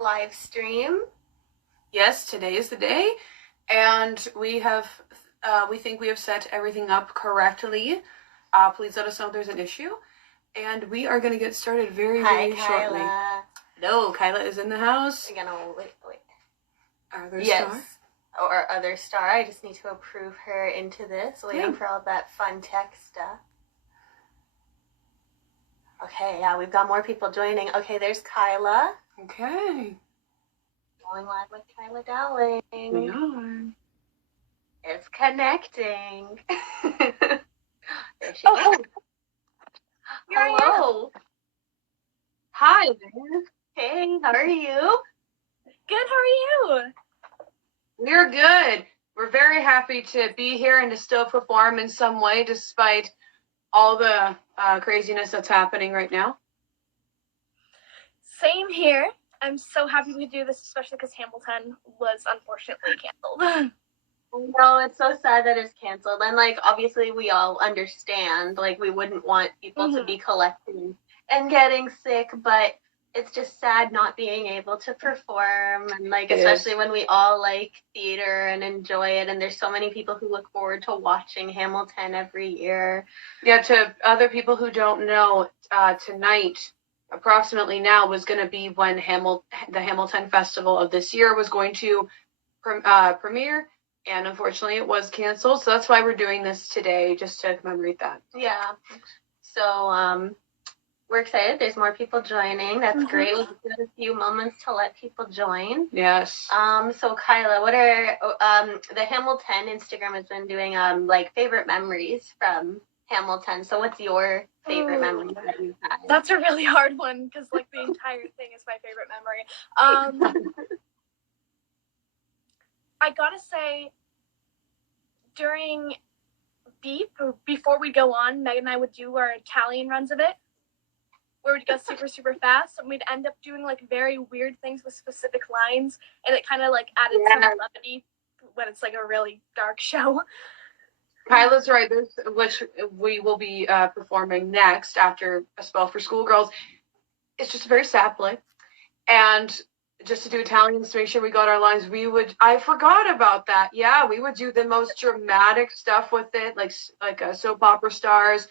live stream. Yes, today is the day, and we think we have set everything up correctly. Please let us know if there's an issue, and we are going to get started very shortly. No, Kyla is in the house. We're gonna wait. Our other yes. star. Oh, our other star. I just need to approve her into this. Waiting for all that fun tech stuff. Okay, yeah, we've got more people joining. Okay, there's Kyla. Okay. Going live with Kyla Dowling. We are. It's connecting. There she is. Hello. Hi there. Hey, how are you? Good, how are you? We're good. We're very happy to be here and to still perform in some way despite all the craziness that's happening right now. Same here. I'm so happy we could do this, especially because Hamilton was unfortunately canceled. No, it's so sad that it's canceled. And, obviously we all understand, we wouldn't want people to be collecting and getting sick, but it's just sad not being able to perform. And, especially when we all like theater and enjoy it. And there's so many people who look forward to watching Hamilton every year. Yeah, to other people who don't know, tonight, approximately now, was going to be when the Hamilton Festival of this year was going to premiere. And unfortunately, it was canceled. So that's why we're doing this today, just to commemorate that. Yeah. So we're excited. There's more people joining. That's great. We'll just give it a few moments to let people join. Yes. So Kyla, what are the Hamilton Instagram has been doing favorite memories from Hamilton. So what's your favorite memory that you've had? That's a really hard one because the entire thing is my favorite memory. I gotta say, during Beep, or before we go on, Meaghan and I would do our Italian runs of it, where we'd go super fast, and we'd end up doing very weird things with specific lines, and it kind of added some levity when it's a really dark show. Kyla's right. Which we will be performing next after A Spell for Schoolgirls. It's just a very sad play, and just to do Italians to make sure we got our lines, I forgot about that. Yeah, we would do the most dramatic stuff with it, like soap opera stars,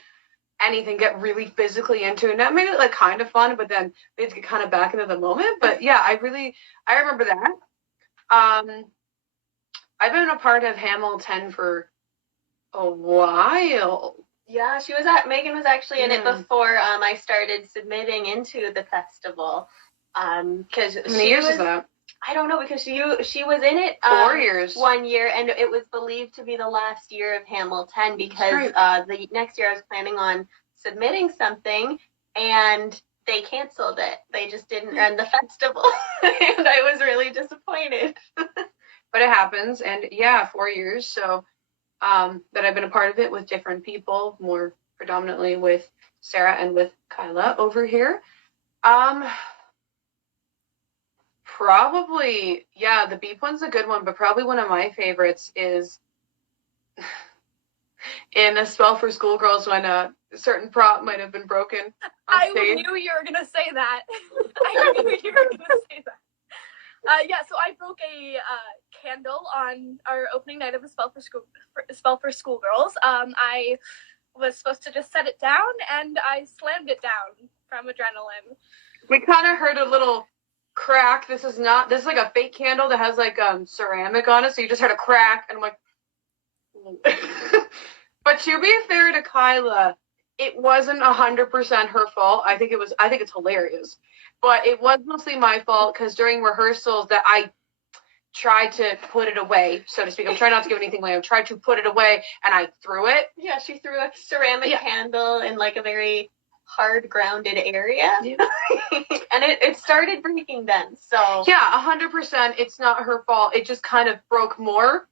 anything, get really physically into it. And that made it kind of fun, but then we had to get kind of back into the moment. But yeah, I remember that. I've been a part of Hamilton for a while. Yeah, Meaghan was actually in it before I started submitting into the festival. Because how many years is that? I don't know, because she was in it 4 years. 1 year, and it was believed to be the last year of Hamilton because the next year I was planning on submitting something, and they canceled it. They just didn't run the festival, and I was really disappointed. But it happens, and yeah, 4 years. So that I've been a part of it with different people, more predominantly with Sarah and with Kyla over here. Probably, yeah, the Beep one's a good one, but probably one of my favorites is in A Spell for Schoolgirls when a certain prop might have been broken on stage. I knew you were going to say that. I knew you were going to say that. Yeah, so I broke a candle on our opening night of A Spell for Schoolgirls. I was supposed to just set it down, and I slammed it down from adrenaline. We kind of heard a little crack. This is like a fake candle that has ceramic on it, so you just heard a crack, and I'm like but to be fair to Kyla, it wasn't 100% her fault. I think it's hilarious, but it was mostly my fault because during rehearsals that I tried to put it away, so to speak. I'm trying not to give anything away. I tried to put it away, and I threw it. Yeah, she threw a ceramic candle in a very hard grounded area. Yeah. And it started breaking then. So yeah, 100%. It's not her fault. It just kind of broke more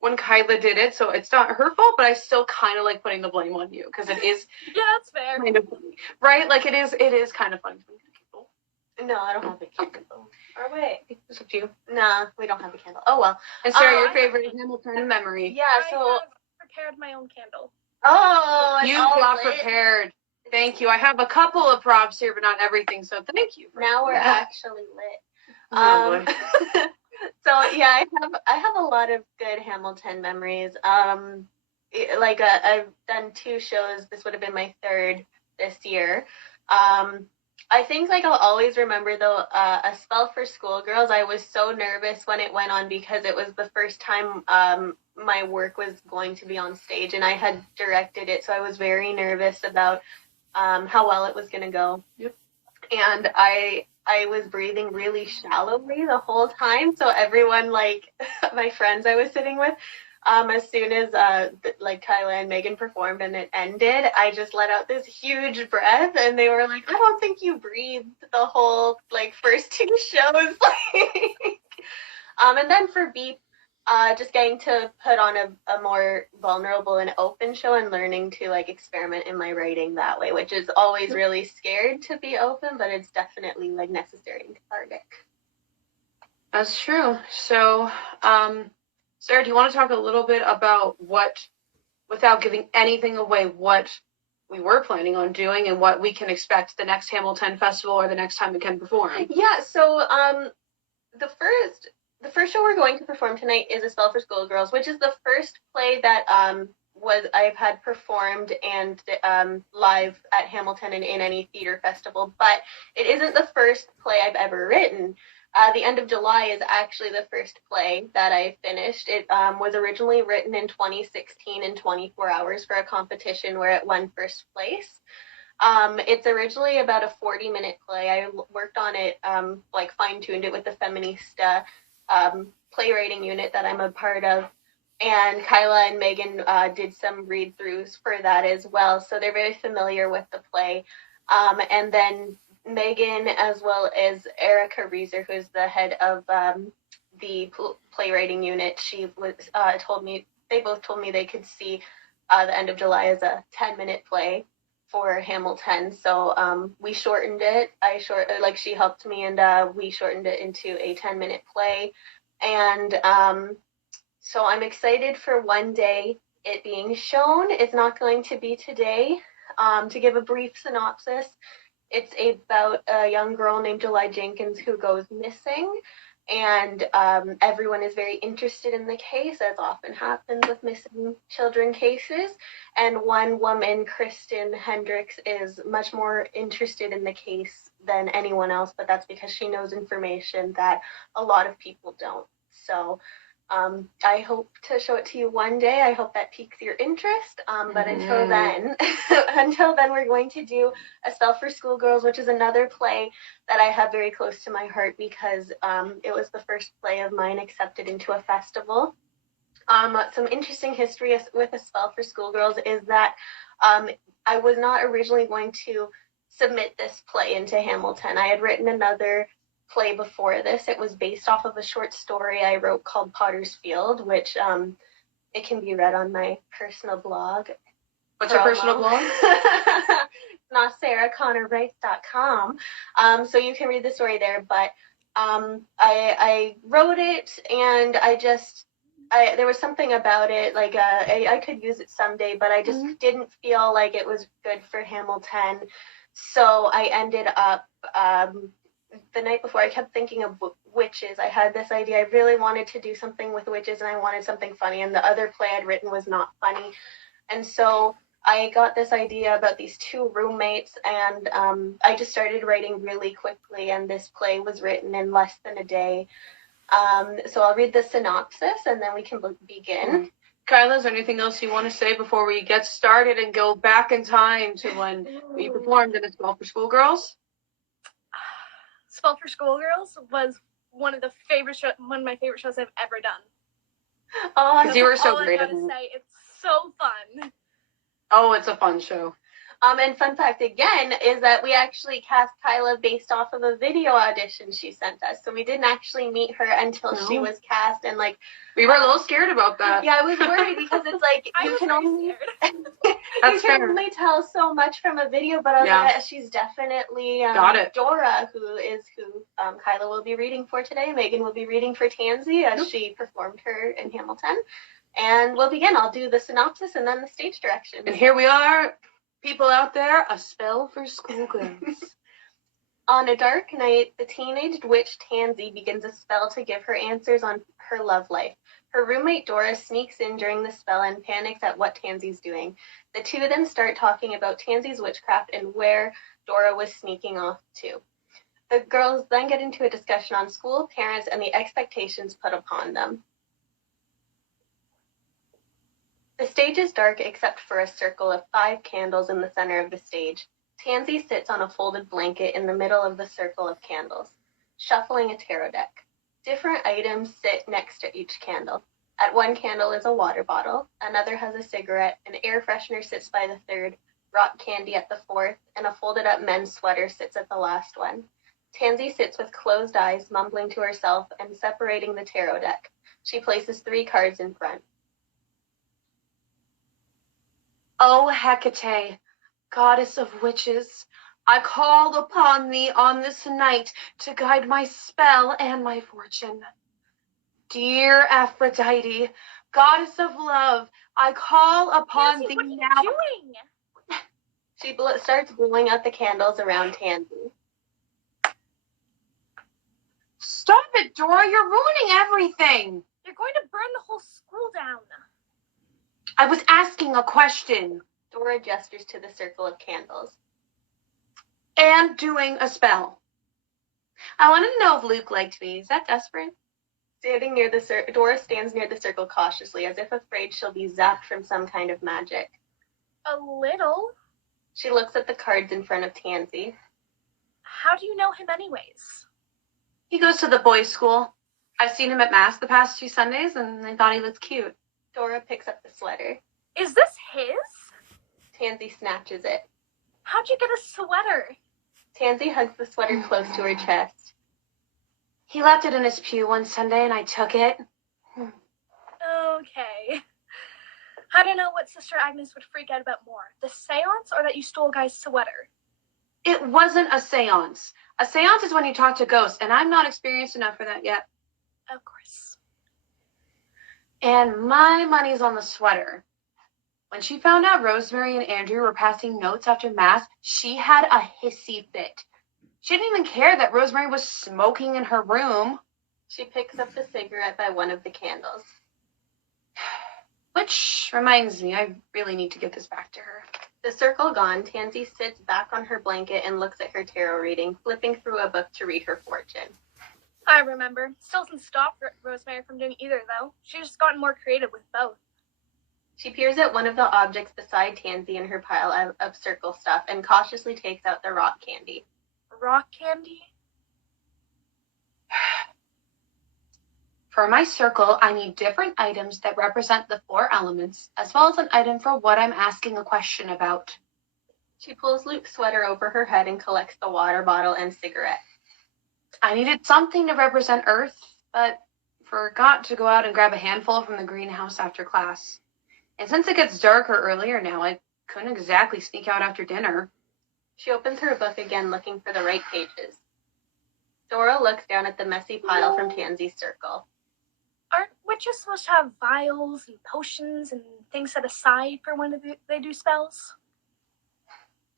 when Kyla did it, so it's not her fault, but I still kind of like putting the blame on you because it is that's fair. Kind of funny, right? It is kind of funny. No, I don't have a candle. Or wait, it's up to you. Nah, we don't have a candle. Oh well. And Sarah, your favorite Hamilton memory? Yeah, so I have prepared my own candle. Oh, you got prepared. Thank you. I have a couple of props here, but not everything, so thank you. Now we're actually lit. Oh, boy. So yeah, I have a lot of good Hamilton memories. I've done 2 shows. This would have been my 3rd this year. I think like I'll always remember though A Spell for Schoolgirls. I was so nervous when it went on because it was the first time my work was going to be on stage, and I had directed it, so I was very nervous about how well it was going to go. Yep. And I was breathing really shallowly the whole time. So everyone, like my friends I was sitting with, as soon as like Kyla and Meaghan performed and it ended, I just let out this huge breath, and they were like, "I don't think you breathed the whole like first 2 shows." And then for Beep, just getting to put on a more vulnerable and open show and learning to like experiment in my writing that way, which is always really scared to be open, but it's definitely like necessary and cathartic. That's true. So, Sarah, do you want to talk a little bit about what, without giving anything away, what we were planning on doing and what we can expect the next Hamilton Festival or the next time we can perform? Yeah, so the first show we're going to perform tonight is A Spell for Schoolgirls, which is the first play that I've had performed and live at Hamilton and in any theater festival, but it isn't the first play I've ever written. The End of July is actually the first play that I finished. It was originally written in 2016 in 24 hours for a competition where it won first place. It's originally about a 40-minute play. I worked on it, like fine-tuned it with the Feminista playwriting unit that I'm a part of. And Kyla and Meaghan did some read-throughs for that as well. So they're very familiar with the play. And then Meaghan, as well as Erica Reeser, who's the head of the playwriting unit, she was they both told me they could see The End of July as a 10-minute play for Hamilton. So we shortened it. She helped me, and we shortened it into a 10-minute play. And so I'm excited for one day it being shown. It's not going to be today. To give a brief synopsis, it's about a young girl named July Jenkins who goes missing, and everyone is very interested in the case, as often happens with missing children cases. And one woman, Kristen Hendricks, is much more interested in the case than anyone else, but that's because she knows information that a lot of people don't. So I hope to show it to you one day. I hope that piques your interest. But until then, we're going to do A Spell for Schoolgirls, which is another play that I have very close to my heart because it was the first play of mine accepted into a festival. Some interesting history with A Spell for Schoolgirls is that I was not originally going to submit this play into Hamilton. I had written another play before this. It was based off of a short story I wrote called Potter's Field, which it can be read on my personal blog. What's your personal blog? NotSarahConnorWrites.com. So you can read the story there, but I wrote it, and there was something about it, like I could use it someday, but I just didn't feel like it was good for Hamilton. So I ended up the night before, I kept thinking of witches. I had this idea. I really wanted to do something with witches, and I wanted something funny, and the other play I'd written was not funny. And so I got this idea about these 2 roommates, and I just started writing really quickly, and this play was written in less than a day. So I'll read the synopsis, and then we can begin. Kyla, is there anything else you want to say before we get started and go back in time to when we performed in A Spell for Schoolgirls? Spell for Schoolgirls was one of my favorite shows I've ever done. Oh, because you were so all great I at gotta it. say, it's so fun. Oh, it's a fun show. And fun fact again is that we actually cast Kyla based off of a video audition she sent us. So we didn't actually meet her until she was cast, and like we were a little scared about that. Yeah, I was worried because it's like you can only only tell so much from a video, but I was like, she's definitely Dora, who Kyla will be reading for today. Meaghan will be reading for Tansy as she performed her in Hamilton. And we'll begin. I'll do the synopsis and then the stage direction. And here we are. People out there, A Spell for Schoolgirls. On a dark night, the teenaged witch Tansy begins a spell to give her answers on her love life. Her roommate Dora sneaks in during the spell and panics at what Tansy's doing. The two of them start talking about Tansy's witchcraft and where Dora was sneaking off to. The girls then get into a discussion on school, parents, and the expectations put upon them. The stage is dark except for a circle of 5 candles in the center of the stage. Tansy sits on a folded blanket in the middle of the circle of candles, shuffling a tarot deck. Different items sit next to each candle. At one candle is a water bottle, another has a cigarette, an air freshener sits by the third, rock candy at the fourth, and a folded up men's sweater sits at the last one. Tansy sits with closed eyes, mumbling to herself and separating the tarot deck. She places 3 cards in front. O Hecate, goddess of witches, I call upon thee on this night to guide my spell and my fortune. Dear Aphrodite, goddess of love, I call upon Tansy, thee what are you now. doing? She starts blowing out the candles around Tansy. Stop it, Dora, you're ruining everything. You're going to burn the whole school down. I was asking a question. Dora gestures to the circle of candles. And doing a spell. I wanted to know if Luke liked me. Is that desperate? Standing near the Dora stands near the circle cautiously, as if afraid she'll be zapped from some kind of magic. A little. She looks at the cards in front of Tansy. How do you know him anyways? He goes to the boys' school. I've seen him at Mass the past 2 Sundays, and I thought he looked cute. Dora picks up the sweater. Is this his? Tansy snatches it. How'd you get a sweater? Tansy hugs the sweater close to her chest. He left it in his pew one Sunday, and I took it. Okay. I don't know what Sister Agnes would freak out about more, the seance or that you stole a guy's sweater. It wasn't a seance. A seance is when you talk to ghosts, and I'm not experienced enough for that yet. Of course. And my money's on the sweater. When she found out Rosemary and Andrew were passing notes after Mass, she had a hissy fit. She didn't even care that Rosemary was smoking in her room. She picks up the cigarette by one of the candles. Which reminds me, I really need to get this back to her. The circle gone, Tansy sits back on her blanket and looks at her tarot reading, flipping through a book to read her fortune. I remember. Still doesn't stop Rosemary from doing either, though. She's just gotten more creative with both. She peers at one of the objects beside Tansy in her pile of circle stuff and cautiously takes out the rock candy. Rock candy? For my circle, I need different items that represent the 4 elements, as well as an item for what I'm asking a question about. She pulls Luke's sweater over her head and collects the water bottle and cigarette. I needed something to represent Earth, but forgot to go out and grab a handful from the greenhouse after class. And since it gets darker earlier now, I couldn't exactly sneak out after dinner. She opens her book again, looking for the right pages. Dora looks down at the messy pile from Tansy's circle. Aren't witches supposed to have vials and potions and things set aside for when they do spells?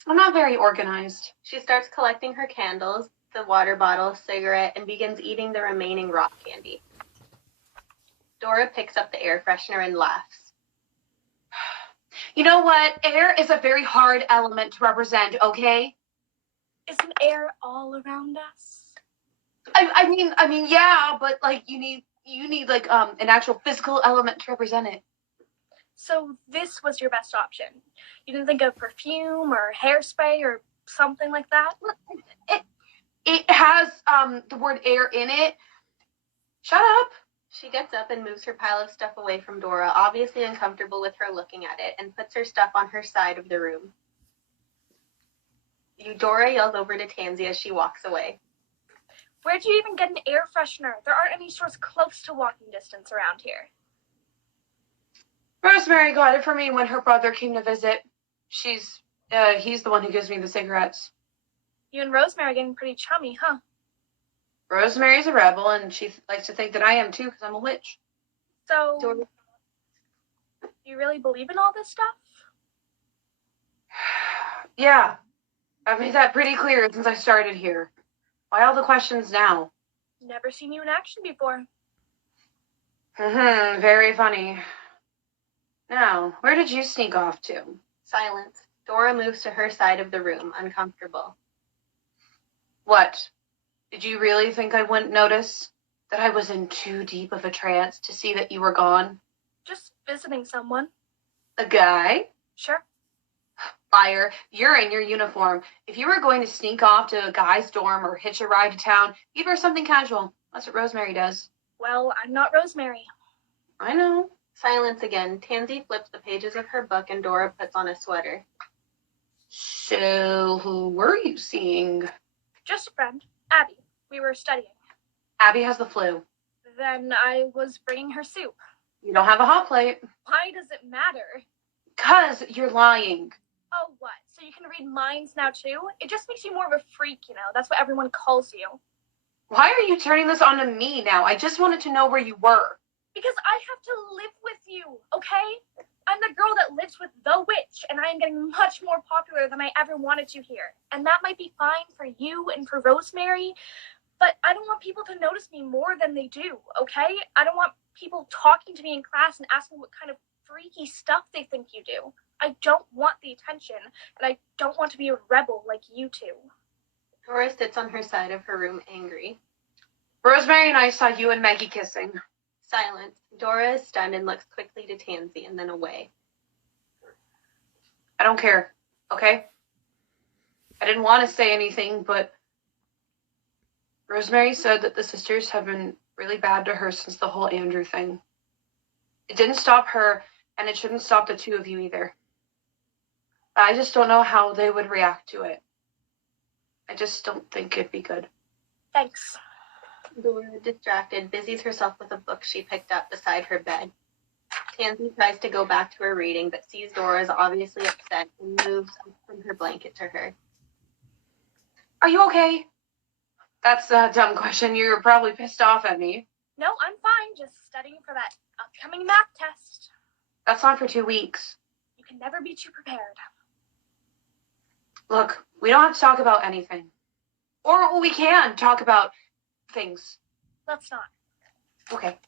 I'm not very organized. She starts collecting her candles, the water bottle, cigarette, and begins eating the remaining rock candy. Dora picks up the air freshener and laughs. You know what? Air is a very hard element to represent, okay? Isn't air all around us? I mean, yeah, but like you need like an actual physical element to represent it. So this was your best option. You didn't think of perfume or hairspray or something like that? It has the word air in it. Shut up. She gets up and moves her pile of stuff away from Dora, obviously uncomfortable with her looking at it, and puts her stuff on her side of the room. Dora yells over to Tansy as she walks away. Where'd you even get an air freshener? There aren't any stores close to walking distance around here. Rosemary got it for me when her brother came to visit. He's the one who gives me the cigarettes. You and Rosemary are getting pretty chummy, huh? Rosemary's a rebel, and she likes to think that I am too, because I'm a witch. So, Dora, you really believe in all this stuff? Yeah, I've made that pretty clear since I started here. Why all the questions now? Never seen you in action before. Very funny. Now, where did you sneak off to? Silence. Dora moves to her side of the room, uncomfortable. What? Did you really think I wouldn't notice? That I was in too deep of a trance to see that you were gone? Just visiting someone. A guy? Sure. Liar, you're in your uniform. If you were going to sneak off to a guy's dorm or hitch a ride to town, you'd wear something casual. That's what Rosemary does. Well, I'm not Rosemary. I know. Silence again. Tansy flips the pages of her book and Dora puts on a sweater. So, who were you seeing? Just a friend, Abby. We were studying. Abby has the flu. Then I was bringing her soup. You don't have a hot plate. Why does it matter? 'Cause you're lying. Oh, what? So you can read minds now, too? It just makes you more of a freak, you know? That's what everyone calls you. Why are you turning this on to me now? I just wanted to know where you were. Because I have to live with you, okay? I'm the girl that lives with the witch, and I am getting much more popular than I ever wanted to here. And that might be fine for you and for Rosemary, but I don't want people to notice me more than they do, okay? I don't want people talking to me in class and asking what kind of freaky stuff they think you do. I don't want the attention, and I don't want to be a rebel like you two. Dora sits on her side of her room, angry. Rosemary and I saw you and Maggie kissing. Silence. Dora is stunned and looks quickly to Tansy and then away. I don't care, okay? I didn't want to say anything, but Rosemary said that the sisters have been really bad to her since the whole Andrew thing. It didn't stop her, and it shouldn't stop the two of you either. I just don't know how they would react to it. I just don't think it'd be good. Thanks. Dora, distracted, busies herself with a book she picked up beside her bed. Tansy tries to go back to her reading, but sees Dora is obviously upset and moves up from her blanket to her. Are you okay? That's a dumb question. You're probably pissed off at me. No, I'm fine. Just studying for that upcoming math test. That's not for 2 weeks. You can never be too prepared. Look, we don't have to talk about anything. Or we can talk about things. Let's not. Okay.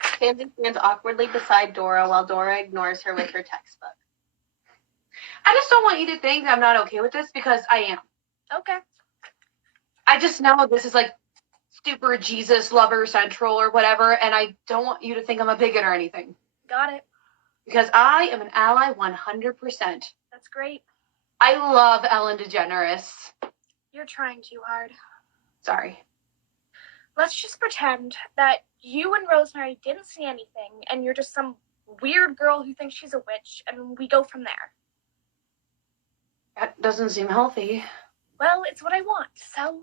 Tansy stands awkwardly beside Dora while Dora ignores her with her textbook. I just don't want you to think that I'm not okay with this because I am. Okay. I just know this is like super Jesus lover central or whatever, and I don't want you to think I'm a bigot or anything. Got it. Because I am an ally 100%. That's great. I love Ellen DeGeneres. You're trying too hard. Sorry. Let's just pretend that you and Rosemary didn't see anything, and you're just some weird girl who thinks she's a witch, and we go from there. That doesn't seem healthy. Well, it's what I want, so...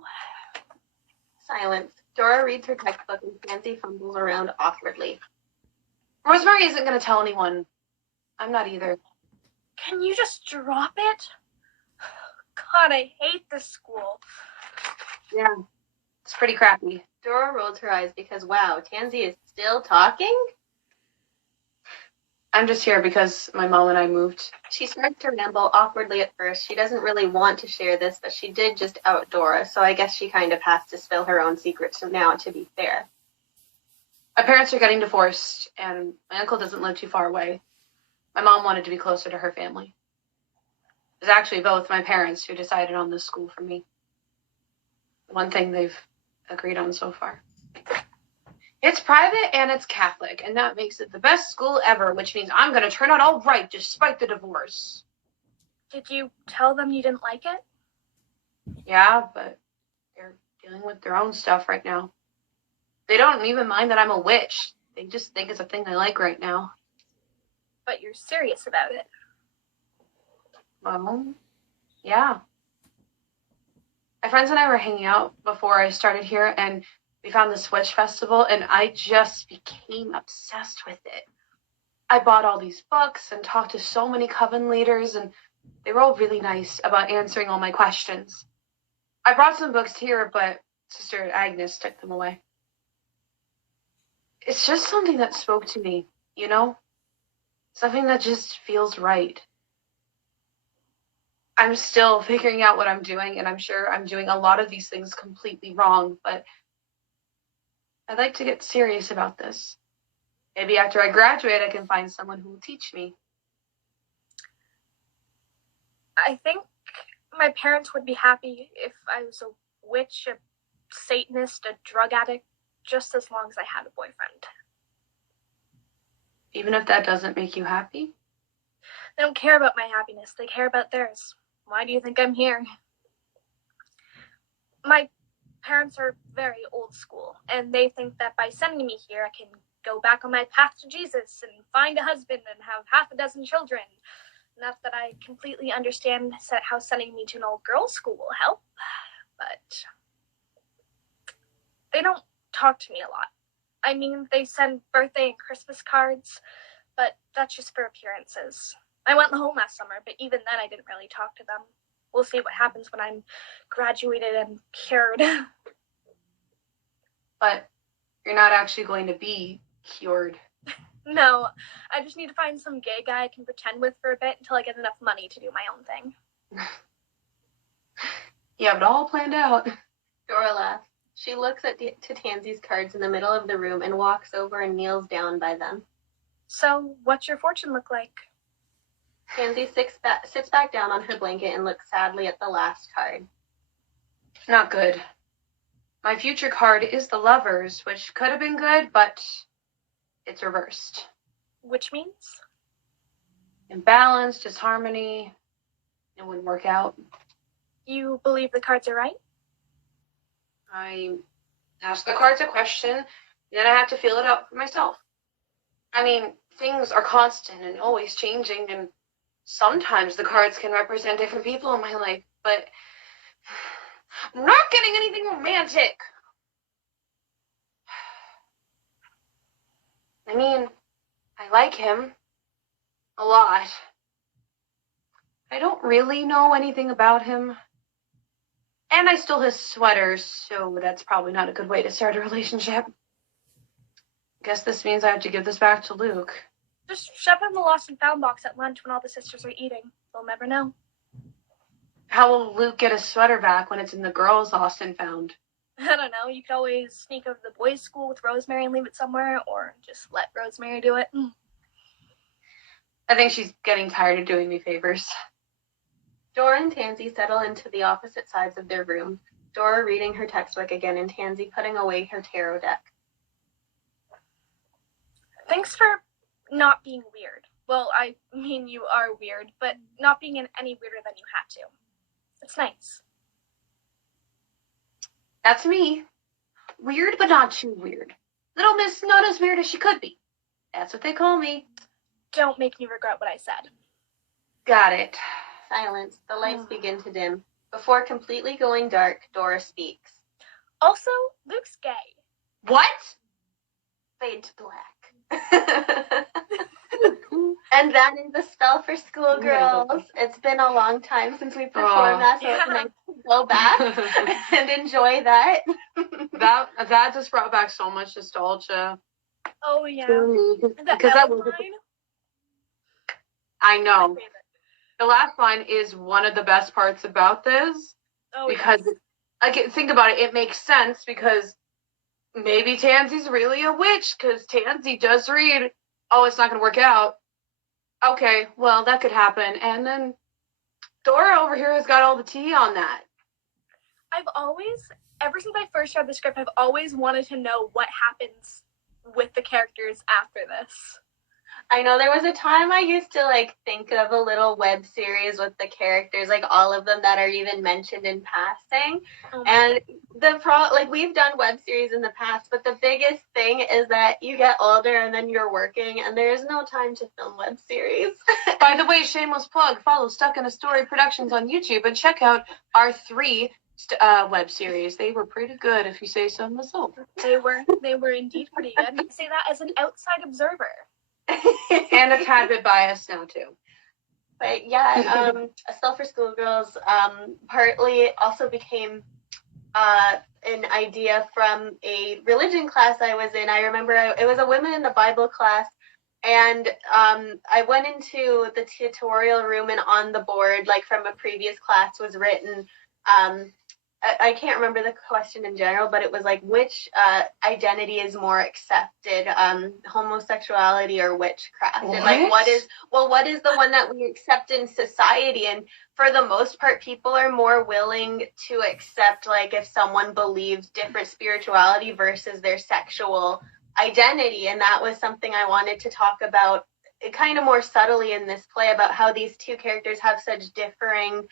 Silence. Dora reads her textbook and Tansy fumbles around awkwardly. Rosemary isn't going to tell anyone. I'm not either. Can you just drop it? God, I hate this school. Yeah. It's pretty crappy. Dora rolls her eyes because, wow, Tansy is still talking? I'm just here because my mom and I moved. She starts to ramble awkwardly at first. She doesn't really want to share this, but she did just out Dora, so I guess she kind of has to spill her own secrets now, to be fair. My parents are getting divorced, and my uncle doesn't live too far away. My mom wanted to be closer to her family. It was actually both my parents who decided on this school for me. One thing they've agreed on so far. It's private and it's Catholic, and that makes it the best school ever, which means I'm going to turn out all right despite the divorce. Did you tell them you didn't like it? Yeah, but they're dealing with their own stuff right now. They don't even mind that I'm a witch. They just think it's a thing they like right now. But you're serious about it. Well, yeah. My friends and I were hanging out before I started here, and we found this witch festival, and I just became obsessed with it. I bought all these books and talked to so many coven leaders, and they were all really nice about answering all my questions. I brought some books here, but Sister Agnes took them away. It's just something that spoke to me, you know? Something that just feels right. I'm still figuring out what I'm doing, and I'm sure I'm doing a lot of these things completely wrong, but I'd like to get serious about this. Maybe after I graduate, I can find someone who will teach me. I think my parents would be happy if I was a witch, a Satanist, a drug addict, just as long as I had a boyfriend. Even if that doesn't make you happy? They don't care about my happiness. They care about theirs. Why do you think I'm here? My parents are very old school, and they think that by sending me here, I can go back on my path to Jesus and find a husband and have half a dozen children. Not that I completely understand how sending me to an old girls' school will help, but they don't talk to me a lot. I mean, they send birthday and Christmas cards, but that's just for appearances. I went home last summer, but even then I didn't really talk to them. We'll see what happens when I'm graduated and cured. But you're not actually going to be cured. No, I just need to find some gay guy I can pretend with for a bit until I get enough money to do my own thing. You have it all planned out. Dora laughs. She looks to Tansy's cards in the middle of the room and walks over and kneels down by them. So, what's your fortune look like? Tansy sits back down on her blanket and looks sadly at the last card. Not good. My future card is the Lovers, which could have been good, but it's reversed. Which means? Imbalance, disharmony. It wouldn't work out. You believe the cards are right? I ask the cards a question, then I have to feel it out for myself. I mean, things are constant and always changing, and sometimes the cards can represent different people in my life, but I'm not getting anything romantic. I mean, I like him a lot. I don't really know anything about him. And I stole his sweater, so that's probably not a good way to start a relationship. Guess this means I have to give this back to Luke. Just shove it in the lost and found box at lunch when all the sisters are eating. They'll never know. How will Luke get his sweater back when it's in the girls' lost and found? I don't know. You could always sneak over to the boys' school with Rosemary and leave it somewhere, or just let Rosemary do it. I think she's getting tired of doing me favors. Dora and Tansy settle into the opposite sides of their room, Dora reading her textbook again and Tansy putting away her tarot deck. Thanks for not being weird. Well, I mean, you are weird, but not being any weirder than you had to. It's nice. That's me. Weird, but not too weird. Little Miss not as weird as she could be. That's what they call me. Don't make me regret what I said. Got it. Silence. The lights begin to dim. Before completely going dark, Dora speaks. Also, Luke's gay. What? Fade to black. And that is the spell for Schoolgirls. It's been a long time since we performed that, so it's nice to go back and enjoy that. that just brought back so much nostalgia. Oh, yeah. Because that was line? I know. My favorite. The last line is one of the best parts about this. Oh, because think about it, it makes sense because maybe Tansy's really a witch because Tansy does read, oh, it's not going to work out. Okay, well, that could happen. And then Dora over here has got all the tea on that. Ever since I first read the script, I've always wanted to know what happens with the characters after this. I know there was a time I used to think of a little web series with the characters, all of them that are even mentioned in passing. Oh and we've done web series in the past, but the biggest thing is that you get older and then you're working and there's no time to film web series. By the way, shameless plug, follow Stuck in a Story Productions on YouTube and check out our 3 web series. They were pretty good, if you say so myself. They were indeed pretty good. I say that as an outside observer. And a tad bit biased now too. But yeah, A Spell for Schoolgirls partly also became an idea from a religion class I was in. I remember it was a Women in the Bible class, And I went into the tutorial room, and on the board, like from a previous class, was written, I can't remember the question in general, but it was like, which identity is more accepted, homosexuality or witchcraft? What? And like, what is the one that we accept in society? And for the most part, people are more willing to accept, like, if someone believes different spirituality versus their sexual identity. And that was something I wanted to talk about kind of more subtly in this play, about how these two characters have such differing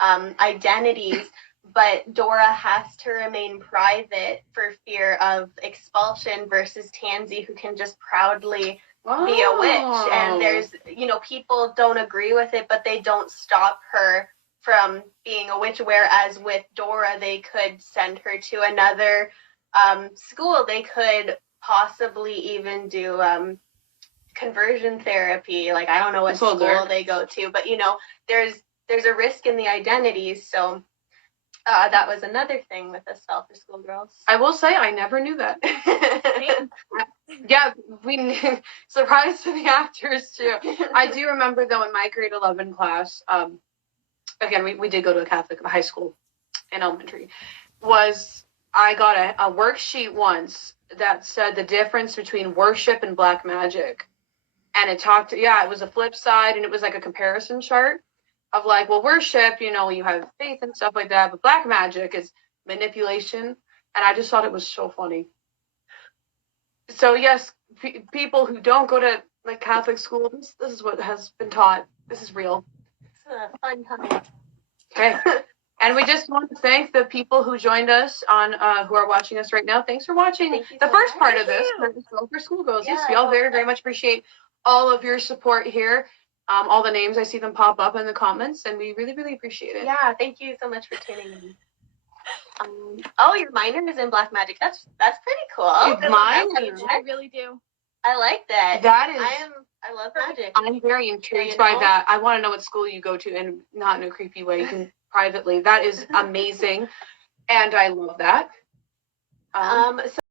identities, but Dora has to remain private for fear of expulsion, versus Tansy, who can just proudly be a witch. And there's, people don't agree with it, but they don't stop her from being a witch. Whereas with Dora, they could send her to another school. They could possibly even do conversion therapy. Like, I don't know what school they go to, but there's a risk in the identities. So that was another thing with a spell for Schoolgirls. I will say I never knew that. Yeah, we surprise to the actors too. I do remember though in my grade 11 class, again we did go to a Catholic high school in elementary, I got a worksheet once that said the difference between worship and black magic. And it was a flip side, and it was like a comparison chart of like, well, worship, you have faith and stuff like that, but black magic is manipulation. And I just thought it was so funny. So yes, people who don't go to like Catholic school, this is what has been taught. This is real. It's a fun time. Okay. And we just want to thank the people who joined us on, who are watching us right now. Thanks for watching the first part of this for Schoolgirls. Yes, we all very, very much appreciate all of your support here. All the names, I see them pop up in the comments, and we really, really appreciate it. Yeah, thank you so much for tuning in. Your minor is in black magic. That's pretty cool. Mine? I really do. I like that. That is. I love magic. I'm very intrigued by that. I want to know what school you go to, and not in a creepy way. You can privately. That is amazing, and I love that. So